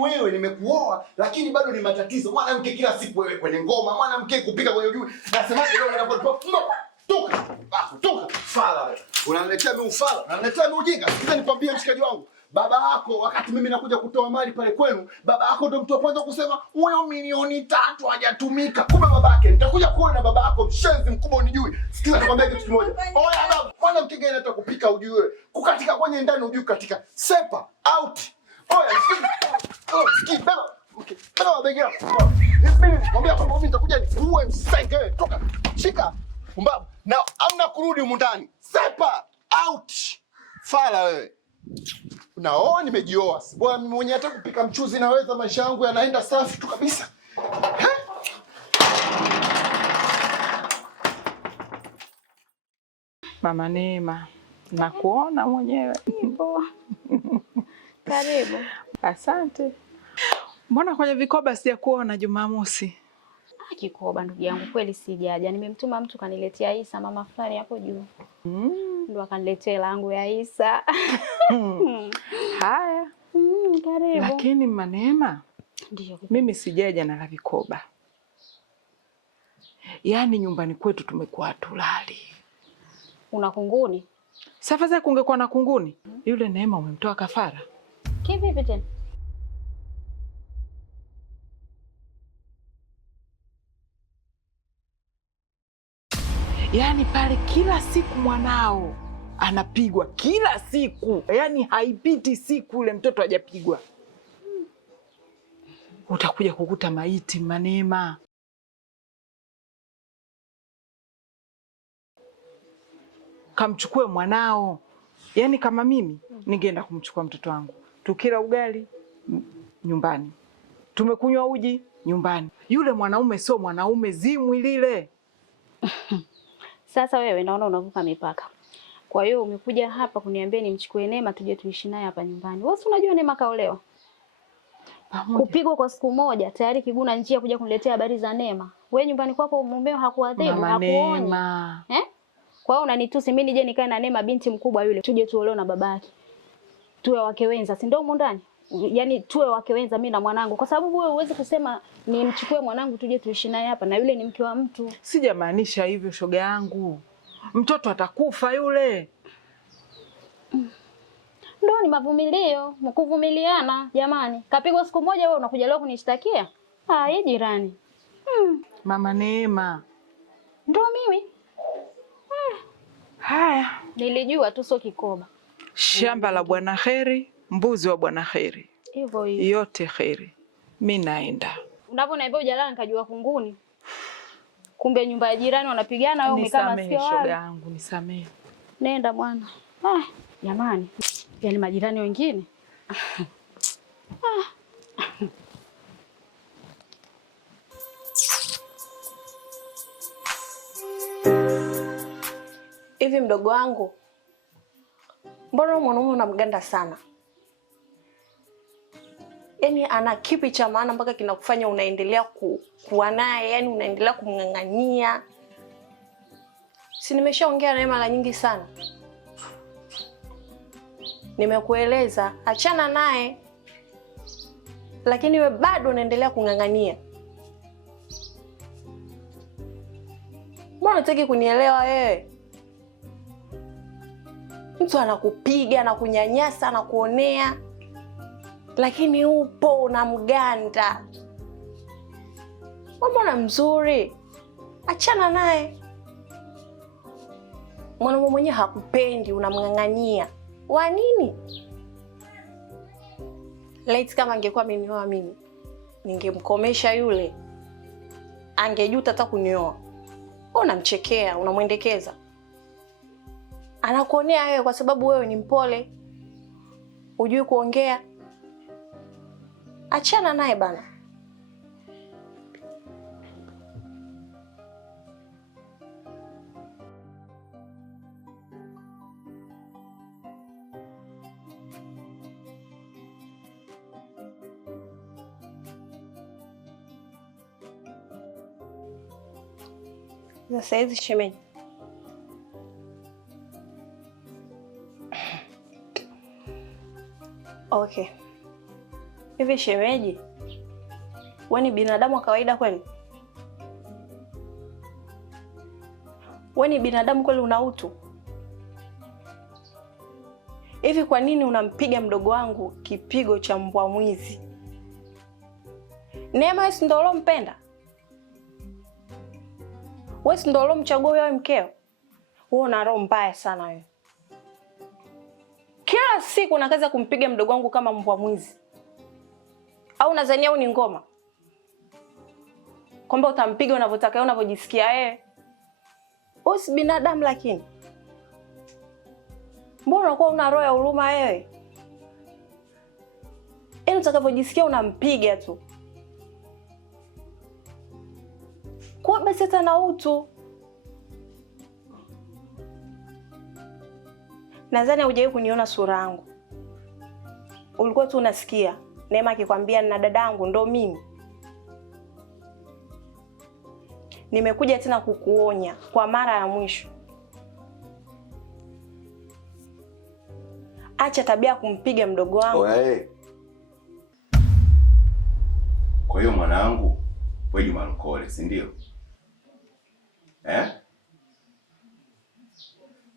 wewe nimekuoa lakini bado ni matatizo. Mwanamke kila siku wewe kwenye ngoma, mwanamke kupika kwenye juu. Nasemaje leo unapotoka? Toka. Toka. Fala wewe. Unaniletea mimi ufala. Unaniletea mimi ujinga. Sasa nikwambie mshikaji wangu, baba yako wakati mimi nakuja kutoa mali pale kwenu, baba yako ndo mtu wa kwanza kusema huyo milioni 3 hajatumika. Kumbe babake, nitakuja kuona na baba yako mshenzi mkubwa unijui. Sikiza nikwambie kitu kimoja. Oya baba, mwanamke gani hata kupika ujue? Kukatika kwenye ndani ujue katika. Sepa out. Oya, sikiza baba. Okay. Baba begi yako. Mimi nikwambia kwamba mimi nitakuja nikuue msenge wewe. Toka. Shika. Pumbavu. Na amna kurudi humu ndani. Sepa out. Fala wewe. Naoa nimejioa. Bwana mimi mwenyewe hata kupika mchuzi naweza, maisha yangu yanaenda safi tu kabisa. Mama Neema, nakuona mwenyewe. Karibu. Asante. Mbona kwenye vikoba sijakuona Jumamosi? Kikoba ndugu yangu kweli sijaja. Nimemtuma mtu kaniletea Isa mama fulani hapo juu. Ndio akaniletea langu ya Isa. Haya. Karibu. Lakini Mama Neema, ndio mimi sijaja na la vikoba. Yaani nyumbani kwetu tumekuwa tulali. Una kunguni? Sasa kungekuwa na kunguni, yule Neema umemtoa kafara. Kivipi tena? Yaani pale kila siku mwanao anapigwa, kila siku. Yaani haipiti siku ule mtoto hajapigwa. Utakuja kukuta maiti Mama Neema. Kamchukue mwanao. Yaani kama mimi ningeenda kumchukua mtoto wangu. Tukila ugali nyumbani. Tumekunywa uji nyumbani. Yule mwanaume sio mwanaume, zimwi lile. Sasa wewe naona unavuka mipaka. Kwa hiyo umekuja hapa kuniambia nimchukue Neema tuje tuishi naye hapa nyumbani. Wewe unajua Neema kaolewa? Kupigwa kwa siku moja tayari kiguna njia kuja kuniletea habari za Neema. Wewe nyumbani kwako mumeo hakuadhibu, hakuoni. Kwa hiyo unanitusi mimi nije nikae na Neema binti mkubwa yule. Tuje tuolewe na babake. Tuwe wake wenza, si ndio huko ndani? Yaani tuwe wake wenza mimi na mwanangu. Kwa sababu wewe huwezi kusema nimchukue mwanangu tuje tuishi naye hapa na yule ni mke wa mtu. Sijamaanisha hivyo shoga yangu. Mtoto atakufa yule. Ndio ni mavumilio, mkuvumiliana jamani. Kapigwa siku moja wewe unakuja leo kunishtakia? Yeye jirani. Mama Neema. Ndio mimi. Haya, nilijua tu sio kikoba. Shamba la Bwana Kheri, mbuzi wa Bwana Kheri. Hivyo hivyo. Yote kheri. Mimi naenda. Unaponiambia ujalala nikajua kunguni. Kumbe nyumba ya jirani wanapigana wewe umekaa masikio wao. Shoga yangu, nisamee. Nenda bwana. Jamani. Yaani majirani wengine. Hivi mdogo wangu, mbona mwanaume unamganda sana? Yaani ana kipi cha maana mpaka kinakufanya unaendelea kuwa naye, yani unaendelea kumng'ang'ania? Si nimeshaongea naye mara nyingi sana. Nimekueleza achana naye. Lakini wewe bado unaendelea kung'ang'ania. Mbona unataka kunielewa wewe? Mtu anakupiga, anakunyanyasa, anakuonea, lakini upo unamganda. Mbona mzuri? Achana naye. Mwanamume mwenyewe hakupendi, unamng'ang'ania. Wa nini? Laiti kama angekuwa amenioa mimi, ningemkomesha yule. Angejuta hata kunioa. Unamchekea, unamwendekeza. Anakuonea wewe kwa sababu wewe ni mpole. Hujui kuongea. Achana naye bana. Sasa hizi shemeji. Okay. Hivi shemeji, wewe ni binadamu wa kawaida kweli? Wewe ni binadamu kweli, una utu? Hivi kwa nini unampiga mdogo wangu kipigo cha mbwa mwizi? Neema wewe ndio ulompenda? Wewe ndio ulomchagua wewe mkeo? Wewe una roho mbaya sana wewe. Kila siku unakaza kumpiga mdogo wangu kama mbwa mwizi. Au unadhania ni ngoma? Kwamba utampiga unavyotaka, unavyojisikia wewe. Wewe si binadamu lakini. Mbona unakuwa una roho ya huruma wewe? Utakavyojisikia unampiga tu. Kwa basi hata na utu. Nadhani hujawahi kuniona sura yangu. Ulikuwa tu unasikia Neema akikwambia na dadangu ndo mimi. Nimekuja tena kukuonya kwa mara ya mwisho. Acha tabia kumpiga mdogo wangu. Oe. Kwa hiyo mwanangu, wewe Juma Mkole, si ndio?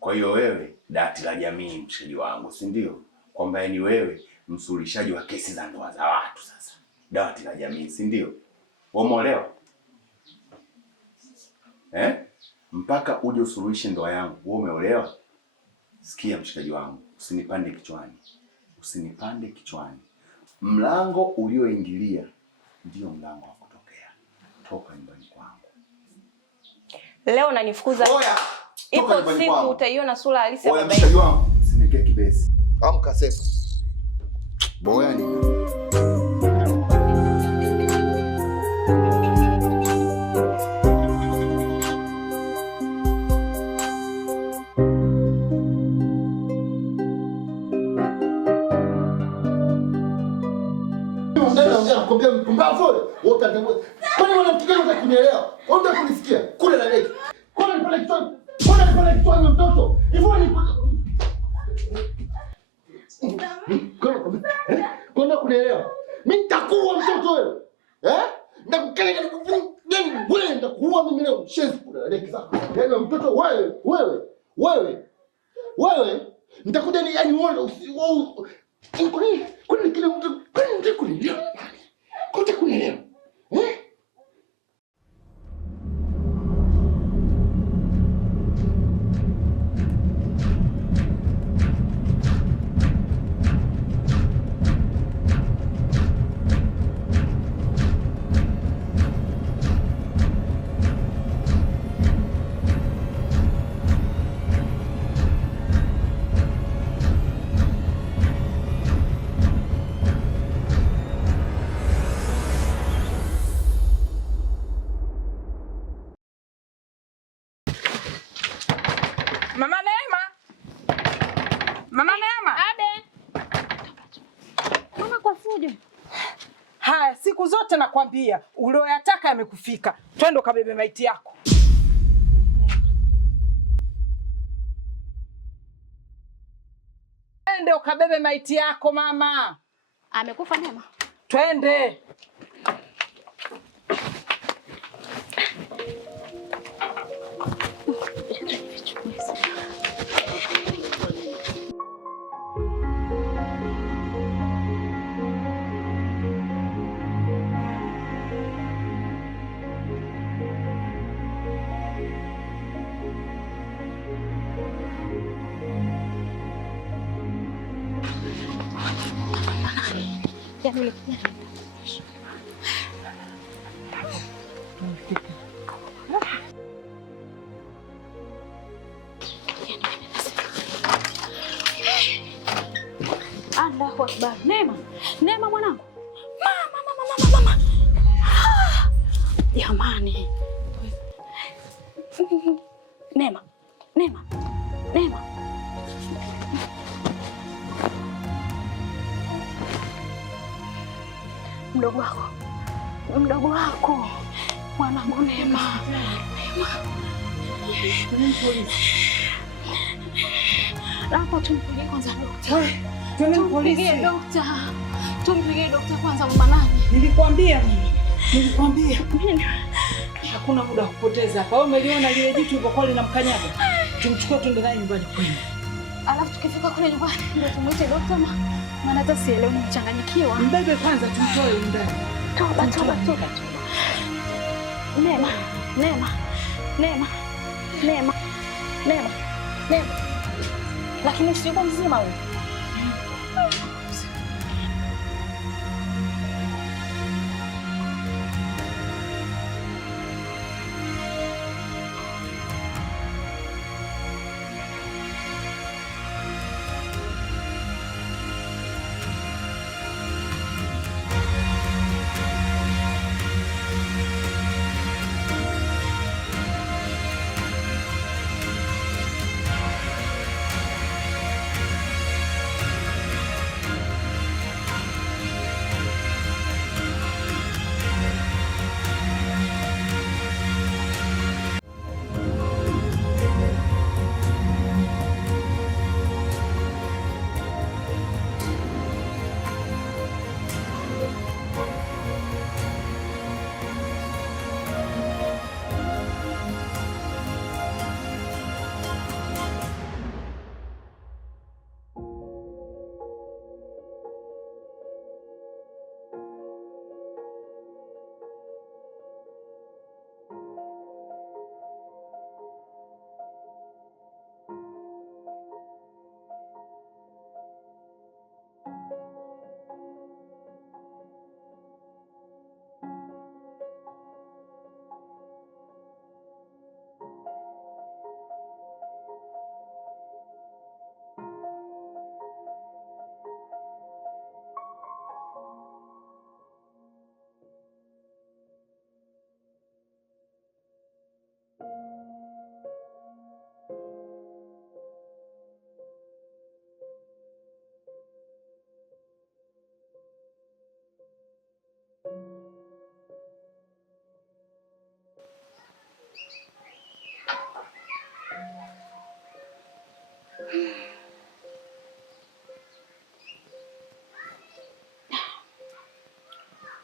Kwa hiyo wewe dawati la jamii, mshikaji wangu, si ndio? Kwamba ni wewe msuluhishaji wa kesi za ndoa za watu sasa. Dawati la jamii, si ndio? Umeolewa? Mpaka uje usuluhishe ndoa yangu. Wewe umeolewa? Sikia mshikaji wangu, usinipande kichwani. Usinipande kichwani. Mlango ulioingilia ndio mlango wa kutokea. Toka nyumbani kwangu. Leo unanifukuza. Oya. Ipo siku utaiona sura halisi ya baba yangu. Mshikaji wangu, usinigee kibesi. Amka sasa. Boya ni. Nakwambia mpumbavu wewe. Wote ndio. Kwani mwanamke unataka kunielewa? Unataka kunisikia? Kule na leki. Kule nipeleke kichwani. Kule nipeleke kichwani mtoto. Hivyo ni Kwani kunielewa? Mimi nitakuua mtoto wewe. Nakukeleka nikufunga. Wewe nitakuua mimi leo. Shenzi kule na leki zako. Yaani mtoto wewe. Nitakuja ni yani wewe Kwani kile mtu kunielewa? Kunielewa? Mama Neema. Mama Neema. Abe. Mama kwa fujo. Haya, siku zote nakwambia ulioyataka yamekufika. Twende ukabebe maiti yako. Twende ukabebe maiti yako mama. Amekufa Neema? Twende. Yaani yule Allahu Akbar. Neema. Neema mwanangu. Mama. Jamani. Neema. Mdogo wako. Mwanangu Neema. Hapo tumpigie kwanza dokta. Tumpigie dokta kwanza mama nani. Nilikwambia. Hakuna muda wa kupoteza hapa. Wewe umeliona lile jitu lilivyokuwa linamkanyaga. Tumchukue twende naye nyumbani kwenu. Alafu tukifika kule nyumbani ndio tumuite dokta maana hata sielewi nimechanganyikiwa. Mbebe kwanza tumtoe ndani. Toba. Neema. Lakini sio mzima huyu.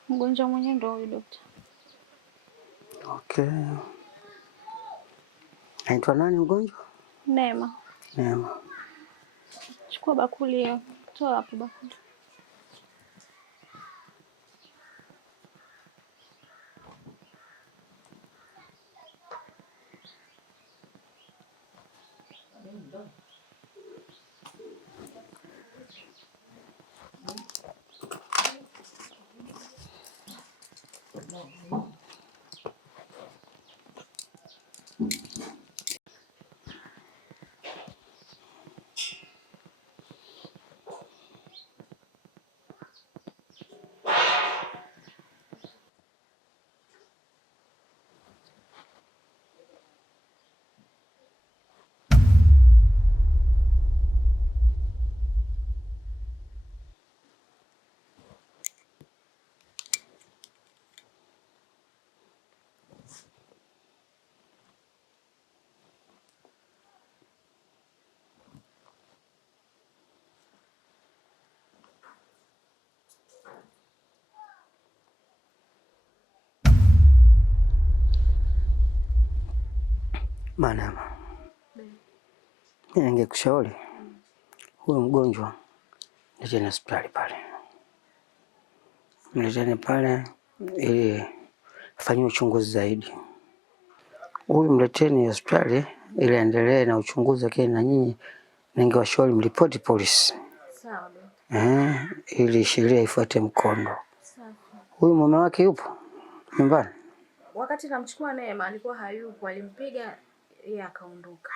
Mgonjwa mwenyewe ndio huyu dokta. Okay. Anaitwa nani mgonjwa? Neema. Chukua bakuli hiyo. Toa hapo bakuli. Manama. Mimi ningekushauri huyo mgonjwa ndio hospitali pale. Mleteni pale ili afanywe uchunguzi zaidi. Huyu mleteni hospitali ili aendelee na uchunguzi wake, na nyinyi ningewashauri mripoti polisi. Sawa. Ili sheria ifuate mkondo. Sawa. Huyu mume wake yupo nyumbani? Wakati namchukua Neema alikuwa hayupo, alimpiga yeye akaondoka.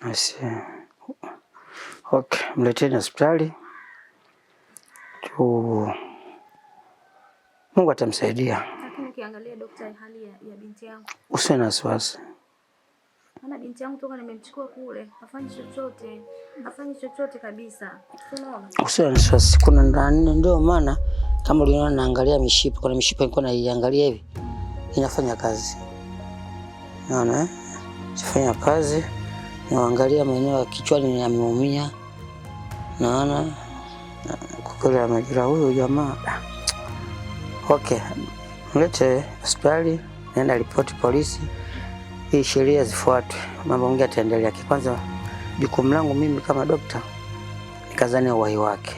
Asi. Okay, mleteni hospitali. Mungu atamsaidia. Lakini ukiangalia daktari, hali ya binti yangu. Usiwe na wasiwasi. Maana binti yangu toka nimemchukua kule, hafanyi chochote kabisa. Unaona? Usiwe na wasiwasi. Kuna ndani ndio maana kama uliona naangalia mishipa, kuna mishipa nilikuwa naiangalia hivi. Inafanya kazi. Unaona? Sifanya kazi. Naangalia maeneo ya kichwani yameumia. Naona kukula majira huyu jamaa. Okay. Mlete hospitali, nenda ripoti polisi. Hii sheria zifuatwe. Mambo mengi yataendelea. Kwanza jukumu langu mimi kama daktari nikazania uhai wake.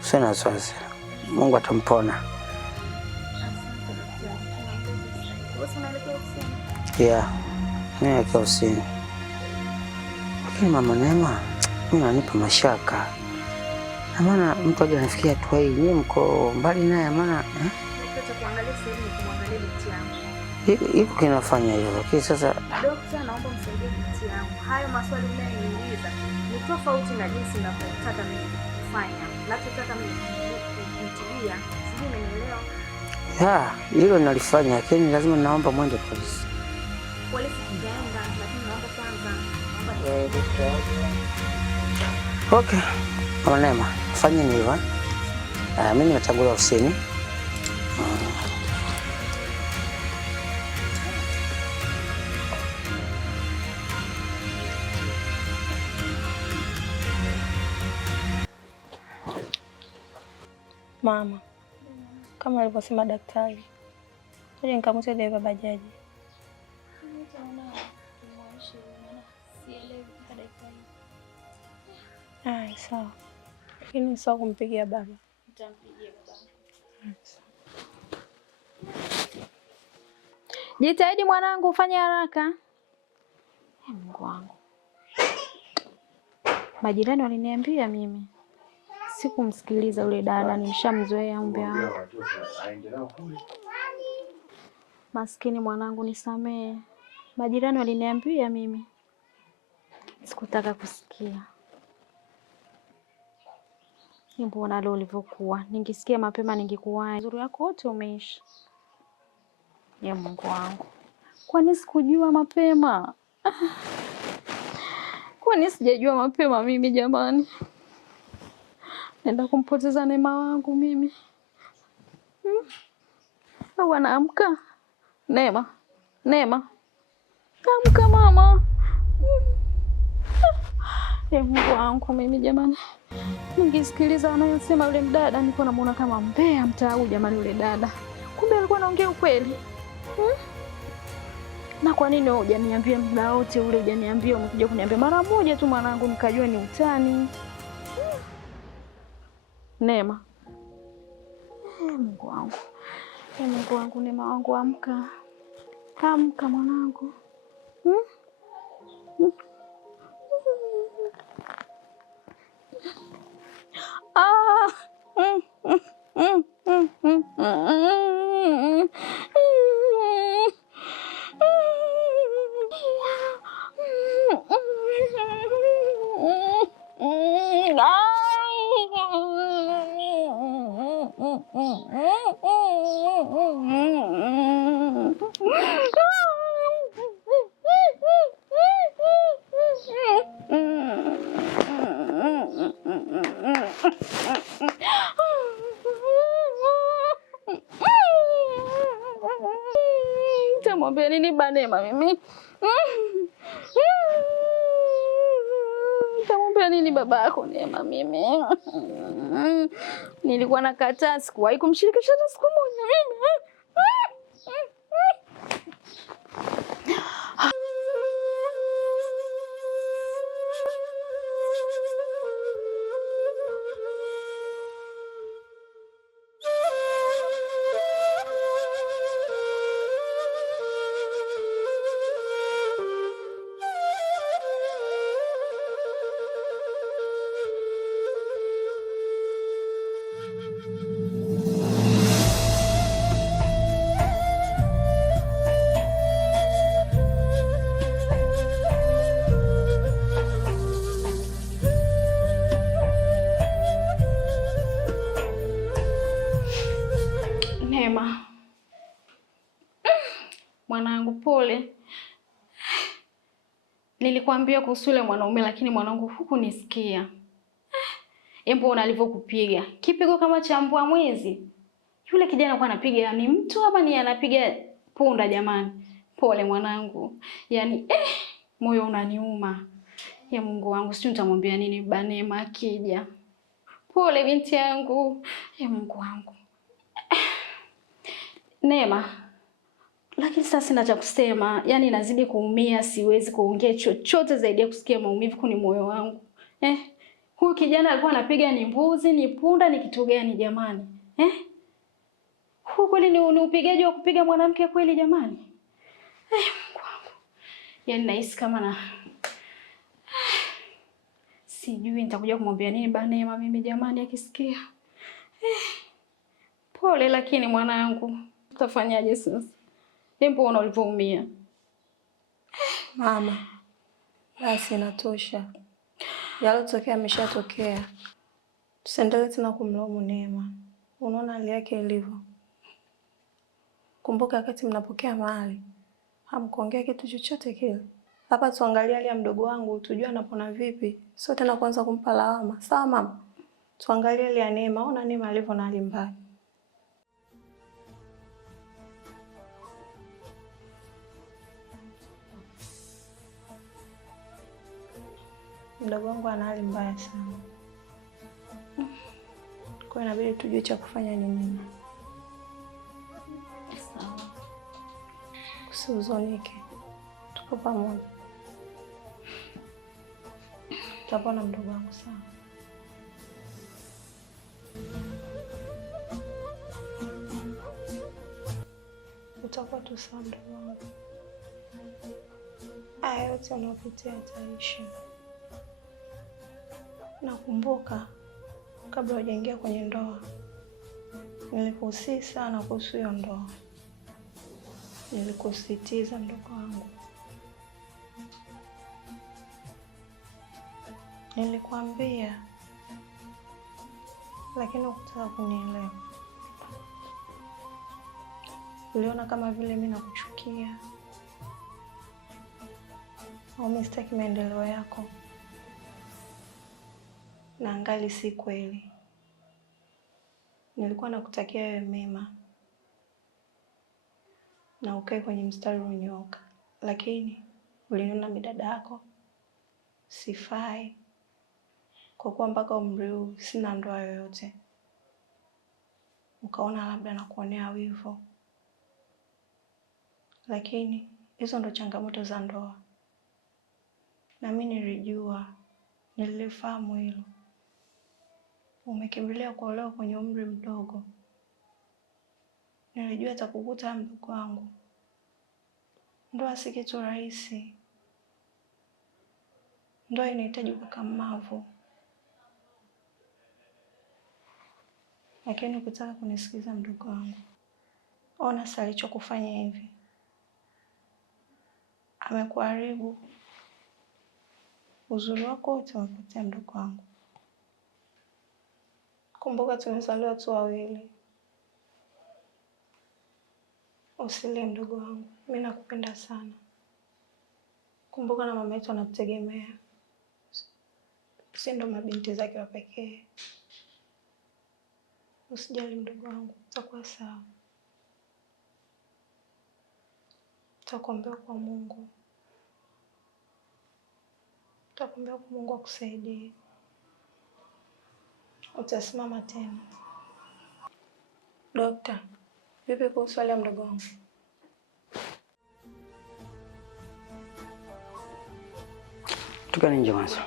Sina wasiwasi. Mungu atampona. Yeah. Naelekea ofisini. Lakini mama Neema, mimi nanipa mashaka. Na maana mtu aje anafikia hatua hii, nyinyi mko mbali naye maana kuangalia sehemu ni kumwangalia binti yangu. Hiko kinafanya hivyo. Lakini sasa Daktari, naomba msaidie binti yangu. Hayo maswali mnayoniuliza ni tofauti na jinsi ninavyotaka mimi kufanya. Nachotaka mimi kumtibia. Sijui umenielewa? Hilo nalifanya, lakini lazima naomba mwende polisi. Polisi nitaenda, lakini naomba kwanza. Okay. Mama Neema, fanyeni hivyo. Mimi natangulia ofisini. Mama, kama alivyosema daktari, ngoja nikamwite dereva bajaji. Sawa. Lakini sawa kumpigia baba. Nitampigia baba. Jitahidi mwanangu, ufanye haraka. Mungu wangu. Majirani waliniambia mimi. Sikumsikiliza yule dada, nishamzoea umbea wake. Maskini mwanangu, nisamee. Majirani waliniambia mimi. Sikutaka kusikia. Mbona leo ulivyokuwa? Ningesikia mapema ningekuwahi. Uzuri wako wote umeisha. Ya Mungu wangu. Kwani sikujua mapema? Kwani sijajua mapema mimi jamani? Naenda kumpoteza Neema wangu mimi. Au anaamka? Neema. Amka mama. Ya Mungu wangu mimi jamani. Ningesikiliza anayosema yule mdada, nilikuwa namuona kama mbea mtaa huu jamani yule dada. Kumbe alikuwa anaongea ukweli. Na kwa nini wewe hujaniambia muda wote ule, hujaniambia, umekuja kuniambia mara moja tu mwanangu nikajua ni utani. Neema. Mungu wangu. Mungu wangu, Neema wangu, amka. Amka mwanangu. Nitamwambia nini Neema mimi? Nitamwambia nini baba yako Neema mimi? Nilikuwa nakataa, sikuwahi kumshirikisha hata siku moja mimi. Nilikwambia kuhusu yule mwanaume lakini mwanangu hukunisikia. Embo alivyokupiga. Kipigo kama cha mbwa mwizi. Yule kijana kwa anapiga ni mtu hapa ni anapiga punda jamani. Pole mwanangu. Yaani moyo unaniuma. Ya Mungu wangu, sijui nitamwambia nini Banema akija. Pole binti yangu. Ya Mungu wangu. Neema. Lakini sasa sina cha kusema. Yaani nazidi kuumia, siwezi kuongea chochote zaidi ya kusikia maumivu kwenye moyo wangu. Huyu kijana alikuwa anapiga ni mbuzi, ni punda, ni kitu gani jamani? Huyu kweli ni upigaji wa kupiga mwanamke kweli jamani? Mungu wangu. Yaani nahisi kama sijui nitakuja kumwambia nini Banema mimi jamani akisikia. Pole lakini mwanangu. Utafanyaje sasa? Mbona ulivyoumia? Mama, basi inatosha. Yalotokea yameshatokea. Tusiendelee tena kumlaumu Neema. Unaona hali yake ilivyo. Kumbuka wakati mnapokea mahali, hamkuongea kitu chochote kile. Hapa tuangalie hali ya mdogo wangu, tujue anapona vipi. Sio tena kwanza kumpa lawama. Sawa mama? Tuangalie hali ya Neema. Ona Neema alivyo na hali mbaya. Mdogo wangu ana hali mbaya sana. Kwa hiyo inabidi tujue cha kufanya ni nini. Sawa. Usihuzunike. Tuko pamoja. Utapona mdogo wangu sawa. Utakuwa tu sawa mdogo wangu. Haya yote unayopitia yataisha. Nakumbuka kabla hujaingia kwenye ndoa nilikusii sana kuhusu hiyo ndoa. Nilikusitiza mdogo wangu. Nilikwambia lakini hukutaka kunielewa. Uliona kama vile mimi nakuchukia. Au mimi sitaki maendeleo yako. Na angali si kweli. Nilikuwa nakutakia wewe mema. Na ukae kwenye mstari unyooka. Lakini uliniona midada yako sifai. Kwa kuwa mpaka umri huu sina ndoa yoyote. Ukaona labda nakuonea wivu. Lakini hizo ndo changamoto za ndoa. Na mimi nilijua, nilifahamu hilo. Umekimbilia kuolewa kwenye umri mdogo. Nilijua atakukuta mdogo wangu. Ndoa si kitu rahisi. Ndoa inahitaji ukakamavu. Lakini ukitaka kunisikiza mdogo wangu. Ona sasa alichokufanya hivi. Amekuharibu. Uzuri wako wote umepotea mdogo wangu. Kumbuka tumezaliwa tu wawili. Usilie mdogo wangu. Mimi nakupenda sana. Kumbuka na mama yetu anakutegemea. Si ndo mabinti zake wa pekee. Usijali mdogo wangu. Utakuwa sawa. Utakuombea kwa Mungu. Utakuombea kwa Mungu akusaidie. Utasimama tena. Dokta, vipi kuhusu hali ya mdogo wangu? Tukani nje kwanza.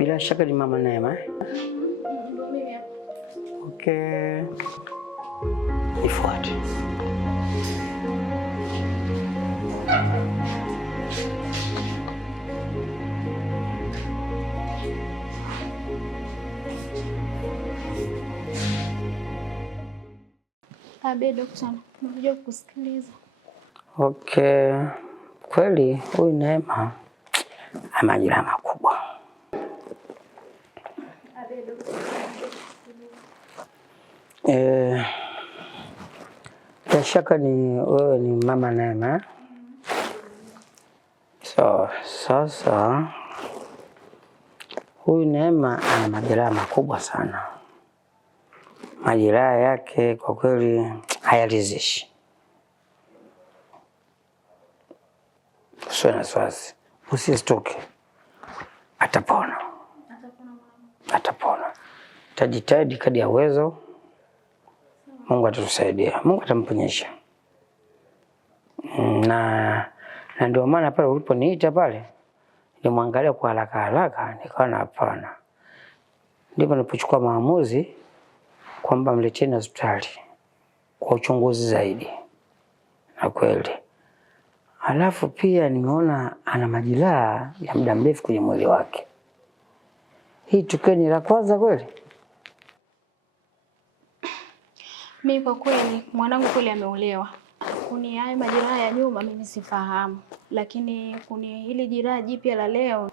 Bila shaka ni mama Neema. Okay. Ifuate. Abe daktari, nakuja kukusikiliza. Okay. Kweli huyu Neema ana majeraha makubwa. Bila shaka ni wewe ni mama Neema. Sasa huyu Neema ana majeraha makubwa sana. Majeraha yake kwa kweli hayaridhishi. Usiwe na wasiwasi, usistoke. Atapona. Atapona. Tajitahidi kadri ya uwezo. Mungu atatusaidia. Mungu atamponyesha. Na ndio maana pale uliponiita pale, nilimwangalia kwa haraka nikaona hapana. Ndipo nilipochukua maamuzi kwamba mleteni hospitali kwa uchunguzi zaidi. Na kweli. Alafu pia nimeona ana majeraha ya muda mrefu kwenye mwili wake. Hii tukio ni la kwanza kweli? Mimi kwa kweli mwanangu kweli ameolewa. Kuni haya majeraha ya nyuma mimi sifahamu. Lakini kuni hili jeraha jipya la leo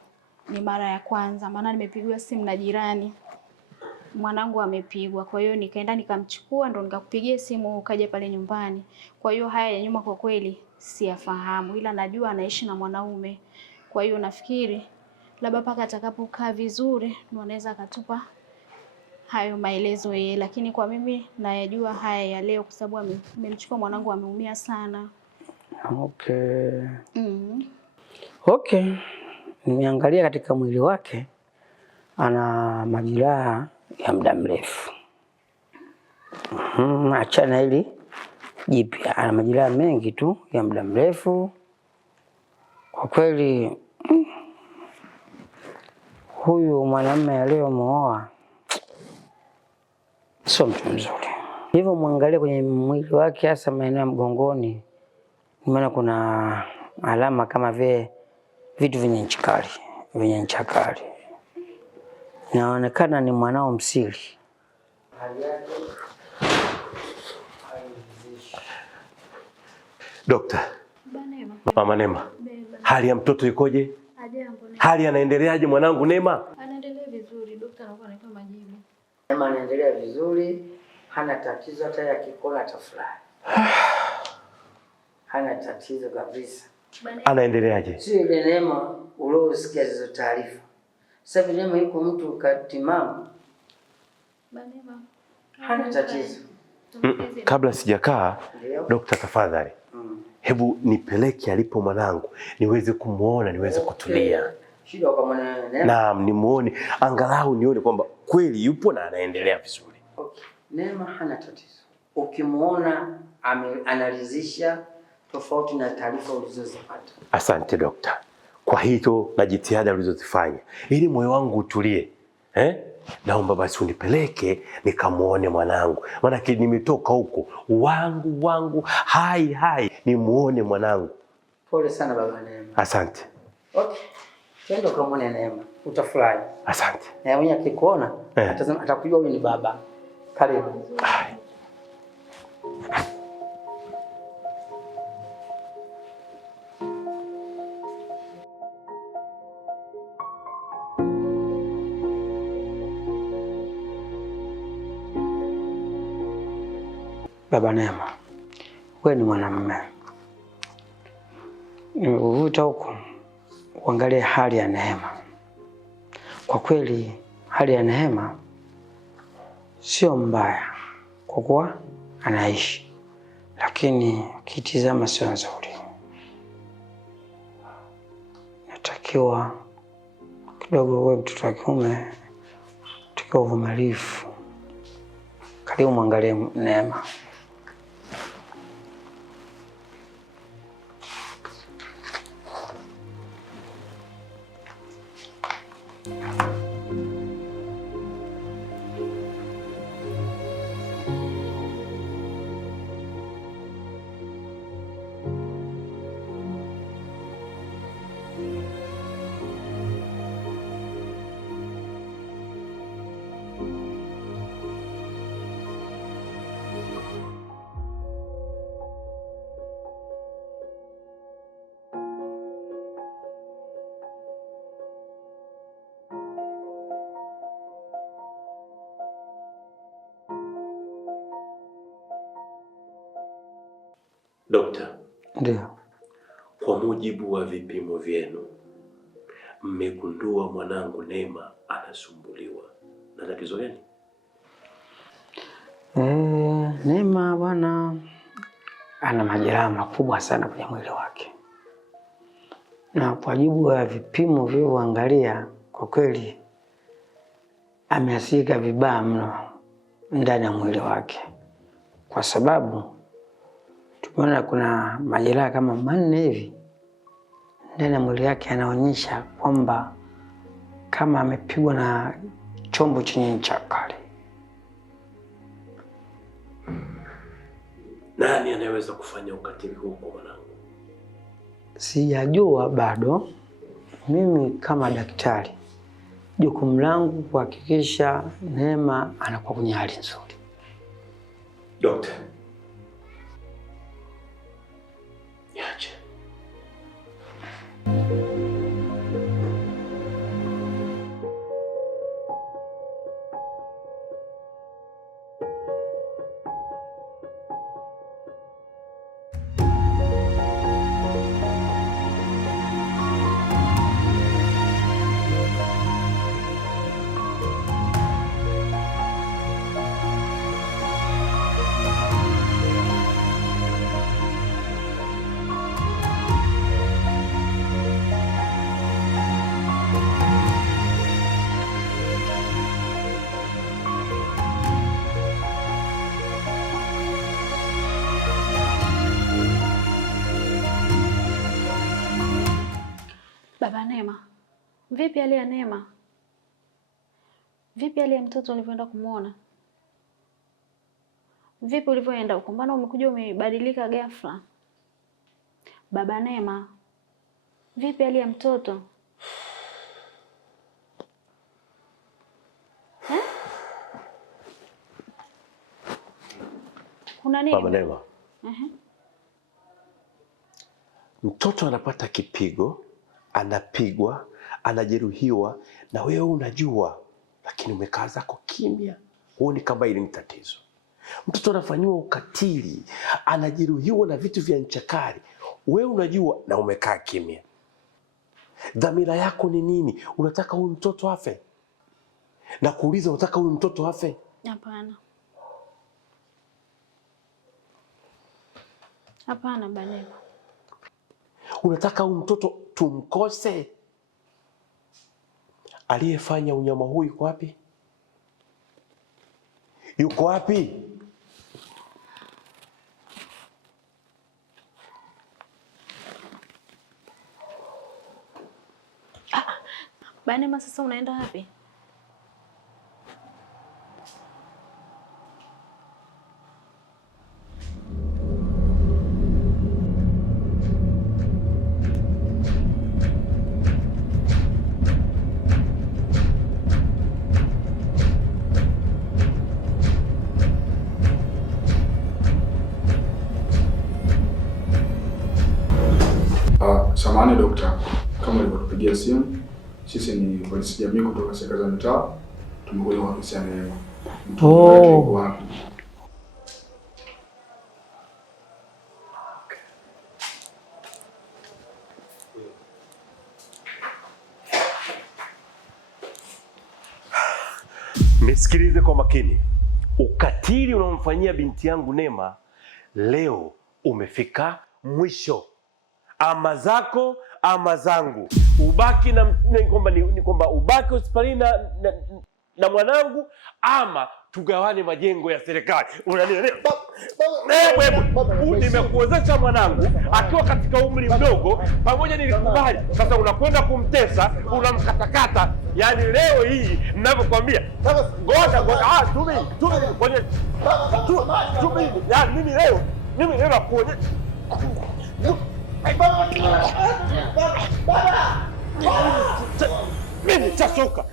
ni mara ya kwanza. Maana nimepigiwa simu na jirani. Mwanangu amepigwa. Kwa hiyo nikaenda nikamchukua ndo nikakupigia simu ukaja pale nyumbani. Kwa hiyo haya ya nyuma kwa kweli siyafahamu, ila najua anaishi na mwanaume. Kwa hiyo nafikiri labda paka atakapokaa vizuri ndo anaweza akatupa hayo maelezo yeye, lakini kwa mimi nayajua haya ya leo kwa sababu amemchukua mwanangu, ameumia sana. Okay. Okay. Nimeangalia katika mwili wake ana majeraha ya muda mrefu. Achana hili jipya, ana majeraha mengi tu ya muda mrefu. Kwa kweli huyu mwanamume aliyomwoa sio mtu mzuri. Hivyo muangalie kwenye mwili wake, hasa maeneo ya mgongoni, nimeona kuna alama kama vile vitu vyenye ncha kali. Inaonekana ni mwanao msiri. Dokta, mama Neema, hali ya mtoto ikoje? Hali anaendeleaje mwanangu Neema? Anaendelea vizuri, daktari anakuwa anatoa majibu. Neema anaendelea vizuri, hana tatizo, hata yakikula atafurahi. Hana tatizo kabisa. Anaendeleaje? Si ile Neema uliosikia hizo taarifa. Sasa Neema yuko mtu katimamu. Neema hana tatizo. Kabla sijakaa, dokta tafadhali. Hebu nipeleke alipo mwanangu, niweze kumuona, niweze kutulia. Shida kwa mwana Neema. Naam, nimuone, angalau nione kwamba kweli yupo na anaendelea vizuri. Okay. Neema hana tatizo. Ukimuona anaridhisha tofauti na taarifa ulizozipata. Asante dokta kwa hizo na jitihada ulizozifanya ili moyo wangu utulie. Naomba basi unipeleke nikamuone mwanangu. Maana nimetoka huko wangu hai nimuone mwanangu. Pole sana baba Neema. Asante. Okay. Twende ukamwone Neema. Utafurahi. Asante. Na mwenye akikuona atakujua huyu ni baba. Karibu. Baba Neema, wewe ni mwanamume. Nimekuvuta huko uangalie hali ya Neema. Kwa kweli hali ya Neema sio mbaya kwa kuwa anaishi, lakini ukitizama sio nzuri. Natakiwa kidogo wewe mtoto wa kiume tukiwa uvumilivu. Karibu mwangalie Neema. Dokta. Ndio. Kwa mujibu wa vipimo vyenu, mmegundua mwanangu Neema anasumbuliwa na tatizo gani? Neema bwana ana majeraha makubwa sana kwenye mwili wake, na kwa mujibu wa vipimo vilivyoangalia, kwa kweli ameathirika vibaya mno ndani ya mwili wake, kwa sababu tumeona kuna majeraha kama 4 hivi ndani ya mwili wake, anaonyesha kwamba kama amepigwa na chombo chenye ncha kali. Nani anayeweza kufanya ukatili huu kwa mwanangu? Sijajua bado. Mimi kama daktari, jukumu langu kuhakikisha Neema anakuwa kwenye hali nzuri. Dokta, niache. Baba Neema, vipi hali ya Neema? Vipi hali ya mtoto ulivyoenda kumuona? Vipi ulivyoenda huko? Mbona umekuja umebadilika ghafla? Baba Neema, vipi hali ya mtoto? Kuna nini? Baba Neema. Mtoto anapata kipigo, anapigwa, anajeruhiwa na wewe unajua, lakini umekaa zako kimya. Huoni kama hili ni tatizo? Mtoto anafanyiwa ukatili, anajeruhiwa na vitu vya ncha kali, wewe unajua na umekaa kimya. Dhamira yako ni nini? Unataka huyu mtoto afe? Na kuuliza, unataka huyu mtoto afe? Hapana. Hapana Baba Neema. Unataka huyu mtoto tumkose? Aliyefanya unyama huu yuko wapi? Yuko wapi? Baba Neema, sasa unaenda wapi? Samahani dokta, kama ulivyotupigia simu, sisi ni polisi jamii kutoka serikali za mitaa, tumekuja kwa ofisi ya Neema. Nisikilize kwa makini. Ukatili unaomfanyia binti yangu Neema leo umefika mwisho. Ama zako ama zangu. Ubaki kwamba ubaki hospitalini na mwanangu, ama tugawane majengo ya serikali. Unanielewa? Nimekuozesha mwanangu akiwa katika umri mdogo, pamoja nilikubali. Sasa unakwenda kumtesa, unamkatakata. Yaani leo hii ninavyokuambia, ngoja yaani mimi leo nakuonyesha. Mimi chachoka.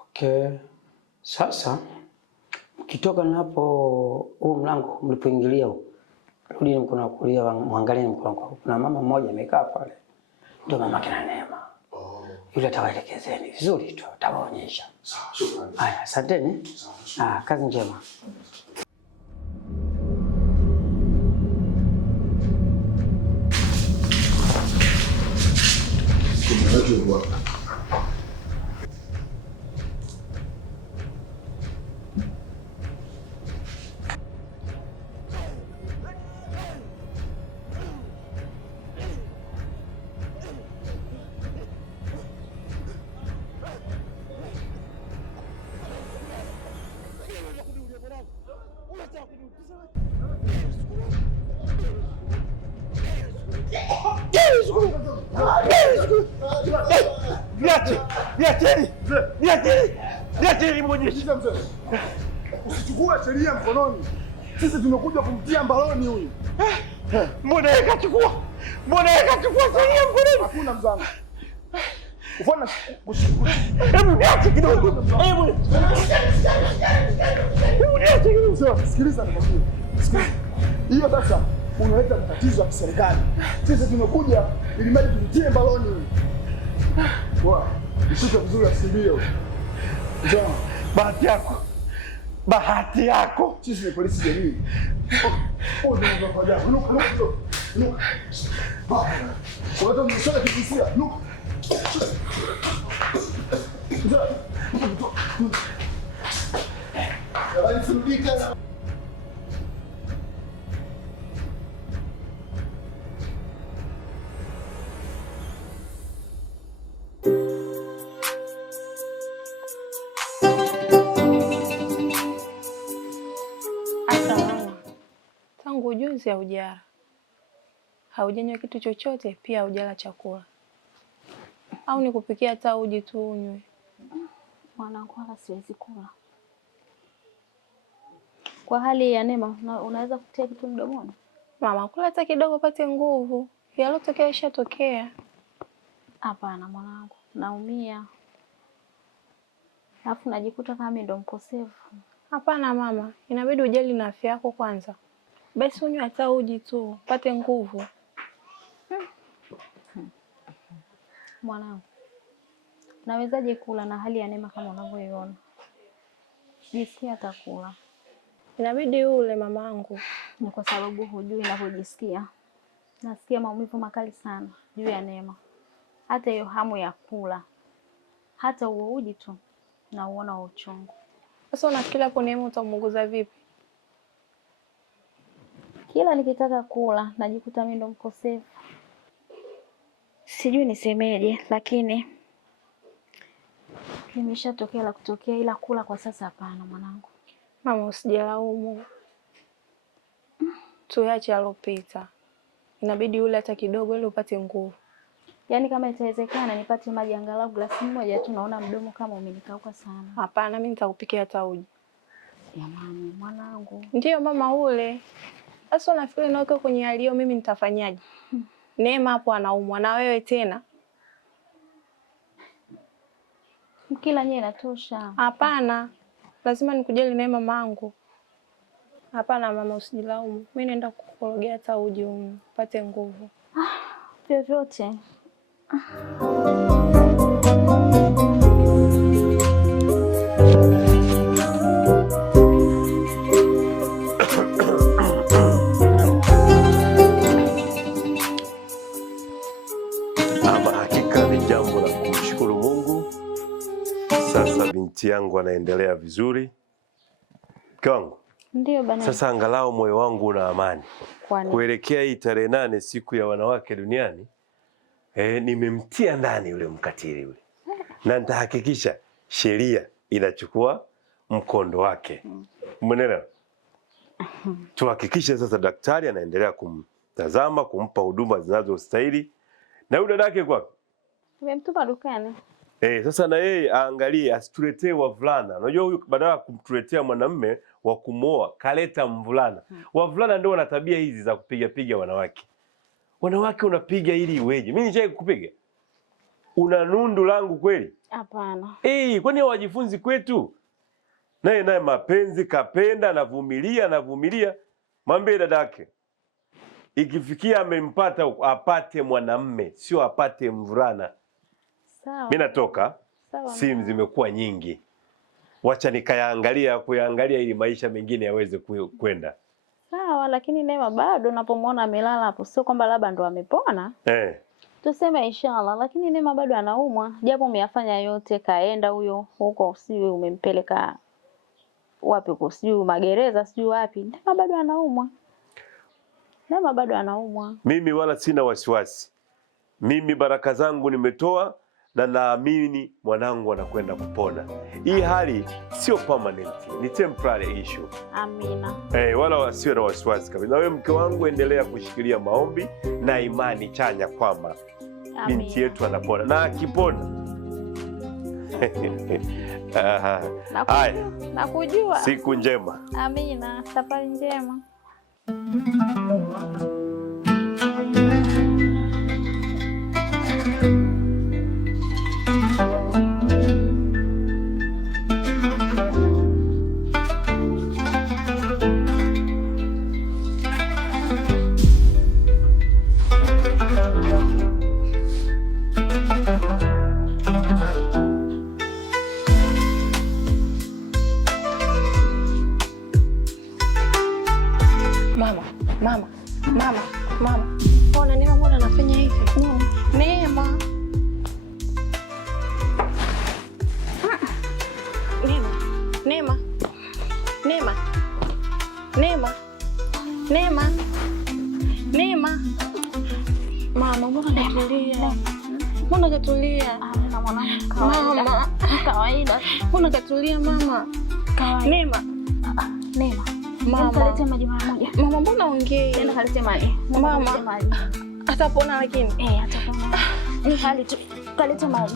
Okay. Sasa ukitoka napo huu mlango mlipoingilia, rudi mkono wa kulia, muangalie mkono wako. Kuna mama mmoja amekaa pale. Ndio mama kina Neema. Yule atawaelekezeni vizuri tu, atawaonyesha. Sawa, shukrani. Haya, asanteni. Kazi njema. Usichukue sheria mkononi. Sisi tumekuja kumtia mbaloni huyu. Mbona yeye kachukua? Mbona yeye kachukua sheria mkononi? Hakuna mzangu. Ufana Hebu niache kidogo. Hebu niache kidogo. Sikiliza nikwambie. Sikiliza. Hiyo sasa unaleta matatizo ya kiserikali. Sisi tumekuja ili mali tumtie mbaloni huyu. Bwana, nishike vizuri asimbie. Njoo. Bahati yako. Bahati yako. Sisi ni polisi jamii. Ndio kwa Luka. Luka. Unataka mshale kisia. Luka. Alifundika. Tangu juzi haujala. Haujanywa kitu chochote, pia haujala chakula. Au nikupikia hata uji tu unywe? Mwanangu, wala siwezi kula. Kwa hali ya Neema, unaweza kutia kitu mdomoni? Mama, kula hata kidogo pate nguvu. Yalotokea ishatokea. Hapana mwanangu, naumia. Alafu najikuta kama mimi ndo mkosefu. Hapana mama, inabidi ujali na afya yako kwanza. Basi unywe hata uji tu, pate nguvu. Mwanangu, nawezaje kula na hali ya Neema kama unavyoiona? Jisikia atakula. Inabidi ule mamangu. Ni kwa sababu hujui ninavyojisikia. Nasikia maumivu makali sana juu ya Neema. Hata hiyo hamu ya kula. Hata huo uji tu na uona uchungu. Sasa unafikiri hapo Neema utamuuguza vipi? Kila nikitaka kula najikuta mimi ndo mkosefu. Sijui nisemeje, lakini kimeshatokea la kutokea, ila kula kwa sasa hapana mwanangu. Mama, usijalaumu. Tuache alopita. Inabidi ule hata kidogo ili upate nguvu. Yaani kama itawezekana nipate maji angalau glasi moja tu, naona mdomo kama umenikauka sana. Hapana, mimi nitakupikia hata uji. Jamani mwanangu. Ndiyo mama ule. Sasa unafikiri na uko kwenye hali hiyo mimi nitafanyaje? Neema hapo anaumwa na wewe tena. Kila nyewe inatosha. Hapana. Lazima nikujali naye mamangu. Hapana mama, usijilaumu. Mimi naenda kukorogea hata uji upate nguvu. Vyovyote. Ama hakika ni jambo la kumshukuru Mungu. Sasa binti yangu anaendelea vizuri. Mke wangu. Ndio bana. Sasa angalau moyo wangu una amani. Kwani? Kuelekea hii tarehe 8 siku ya wanawake duniani, nimemtia ndani yule mkatili yule. Na nitahakikisha sheria inachukua mkondo wake. Umeelewa? Tuhakikishe sasa daktari anaendelea kumtazama, kumpa huduma zinazostahili. Na yule dadake kwa? Nimemtupa dukani. Sasa na yeye aangalie asituletee wavulana. Unajua huyu badala ya kumtuletea mwanamume wa kumooa kaleta mvulana. Wavulana ndio wana tabia hizi za kupiga wanawake. Wanawake unapiga ili iweje? Mimi nishaye kukupiga. Una nundu langu kweli? Hapana. Kwani hawajifunzi kwetu? Naye mapenzi kapenda, anavumilia. Mwambie dadake. Ikifikia amempata apate mwanamume, sio apate mvulana. Sawa. Mimi natoka. Sawa. Simu zimekuwa nyingi. Wacha kuyaangalia ili maisha mengine yaweze kwenda. Sawa, lakini Neema bado unapomwona amelala hapo sio kwamba labda ndo amepona. Tuseme inshallah, lakini Neema bado anaumwa. Japo umeyafanya yote, kaenda huyo huko, sio umempeleka wapi huko, sio magereza, sio wapi. Neema bado anaumwa. Neema bado anaumwa. Mimi wala sina wasiwasi. Mimi baraka zangu nimetoa na naamini mwanangu anakwenda kupona. Hii hali sio permanent, ni temporary issue. Amina. Wala wasiwe na wasiwasi kabisa. Na wewe mke wangu endelea kushikilia maombi na imani chanya kwamba binti yetu anapona na akipona. Haya. Nakujua. Siku njema. Amina, safari njema. Mama. Mbona Neema mbona anafanya hivi? Neema. Neema. Neema. Neema. Neema. Neema. Mama, mbona katulia? Mbona katulia? Mama, kawaida. Mbona katulia mama? Kawaida. Neema. Neema. Mama. Kalete maji mara moja. Mama, mbona ongei? Nenda kalete maji. Mama. Atapona lakini? Atapona. Ni hali tu. Kalete maji.